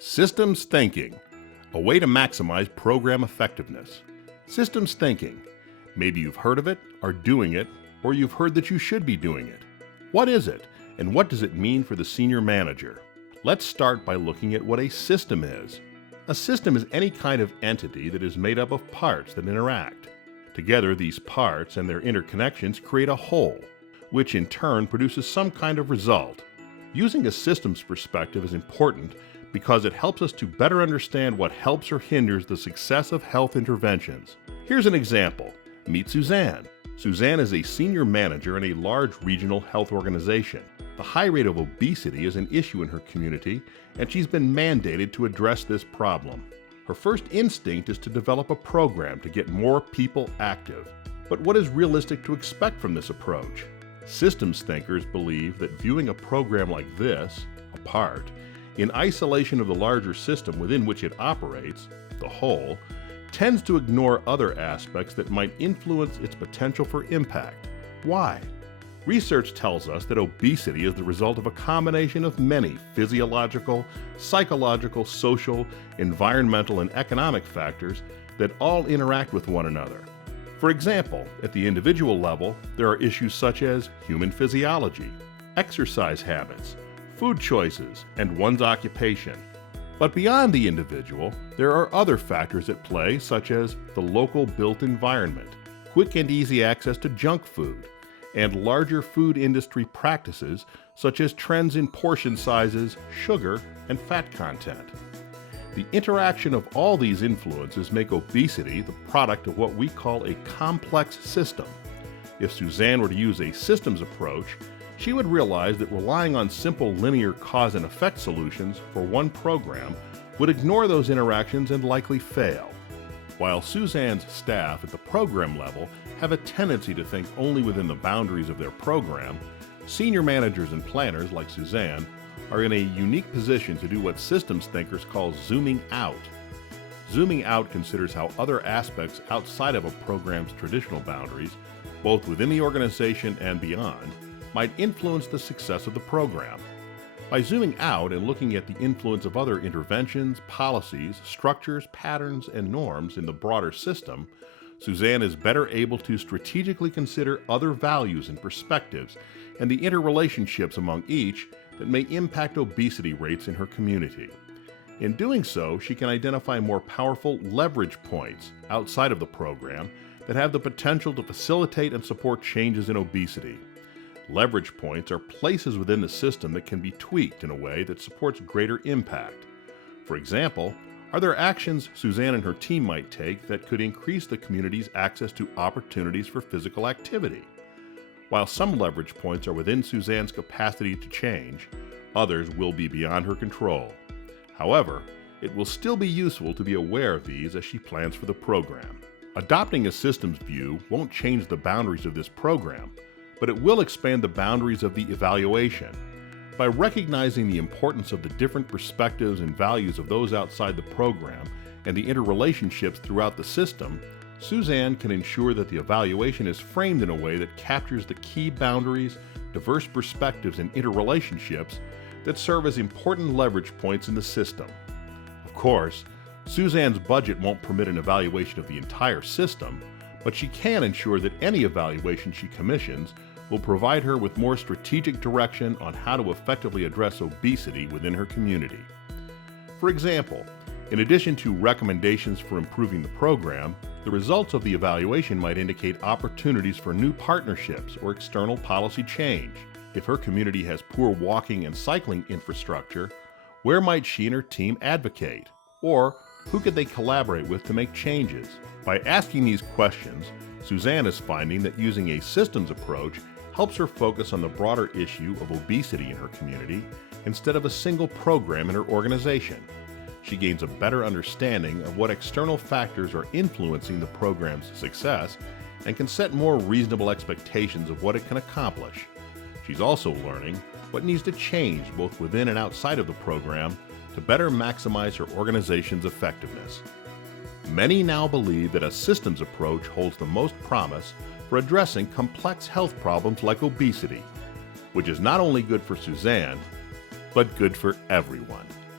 Systems thinking, a way to maximize program effectiveness. Systems thinking. Maybe you've heard of it, are doing it, or you've heard that you should be doing it. What is it, and what does it mean for the senior manager? Let's start by looking at what a system is. A system is any kind of entity that is made up of parts that interact. Together, these parts and their interconnections create a whole, which in turn produces some kind of result. Using a systems perspective is important because it helps us to better understand what helps or hinders the success of health interventions. Here's an example. Meet Suzanne. Suzanne is a senior manager in a large regional health organization. The high rate of obesity is an issue in her community, and she's been mandated to address this problem. Her first instinct is to develop a program to get more people active. But what is realistic to expect from this approach? Systems thinkers believe that viewing a program like this, apart, in isolation of the larger system within which it operates, the whole, tends to ignore other aspects that might influence its potential for impact. Why? Research tells us that obesity is the result of a combination of many physiological, psychological, social, environmental, and economic factors that all interact with one another. For example, at the individual level, there are issues such as human physiology, exercise habits, food choices, and one's occupation. But beyond the individual, there are other factors at play such as the local built environment, quick and easy access to junk food, and larger food industry practices such as trends in portion sizes, sugar, and fat content. The interaction of all these influences make obesity the product of what we call a complex system. If Suzanne were to use a systems approach, she would realize that relying on simple linear cause and effect solutions for one program would ignore those interactions and likely fail. While Suzanne's staff at the program level have a tendency to think only within the boundaries of their program, senior managers and planners like Suzanne are in a unique position to do what systems thinkers call zooming out. Zooming out considers how other aspects outside of a program's traditional boundaries, both within the organization and beyond, might influence the success of the program. By zooming out and looking at the influence of other interventions, policies, structures, patterns, and norms in the broader system, Suzanne is better able to strategically consider other values and perspectives and the interrelationships among each that may impact obesity rates in her community. In doing so, she can identify more powerful leverage points outside of the program that have the potential to facilitate and support changes in obesity. Leverage points are places within the system that can be tweaked in a way that supports greater impact. For example, are there actions Suzanne and her team might take that could increase the community's access to opportunities for physical activity? While some leverage points are within Suzanne's capacity to change, others will be beyond her control. However, it will still be useful to be aware of these as she plans for the program. Adopting a systems view won't change the boundaries of this program, but it will expand the boundaries of the evaluation. By recognizing the importance of the different perspectives and values of those outside the program and the interrelationships throughout the system, Suzanne can ensure that the evaluation is framed in a way that captures the key boundaries, diverse perspectives, and interrelationships that serve as important leverage points in the system. Of course, Suzanne's budget won't permit an evaluation of the entire system, but she can ensure that any evaluation she commissions will provide her with more strategic direction on how to effectively address obesity within her community. For example, in addition to recommendations for improving the program, the results of the evaluation might indicate opportunities for new partnerships or external policy change. If her community has poor walking and cycling infrastructure, where might she and her team advocate? Or who could they collaborate with to make changes? By asking these questions, Suzanne is finding that using a systems approach helps her focus on the broader issue of obesity in her community instead of a single program in her organization. She gains a better understanding of what external factors are influencing the program's success and can set more reasonable expectations of what it can accomplish. She's also learning what needs to change both within and outside of the program to better maximize her organization's effectiveness. Many now believe that a systems approach holds the most promise for addressing complex health problems like obesity, which is not only good for Suzanne, but good for everyone.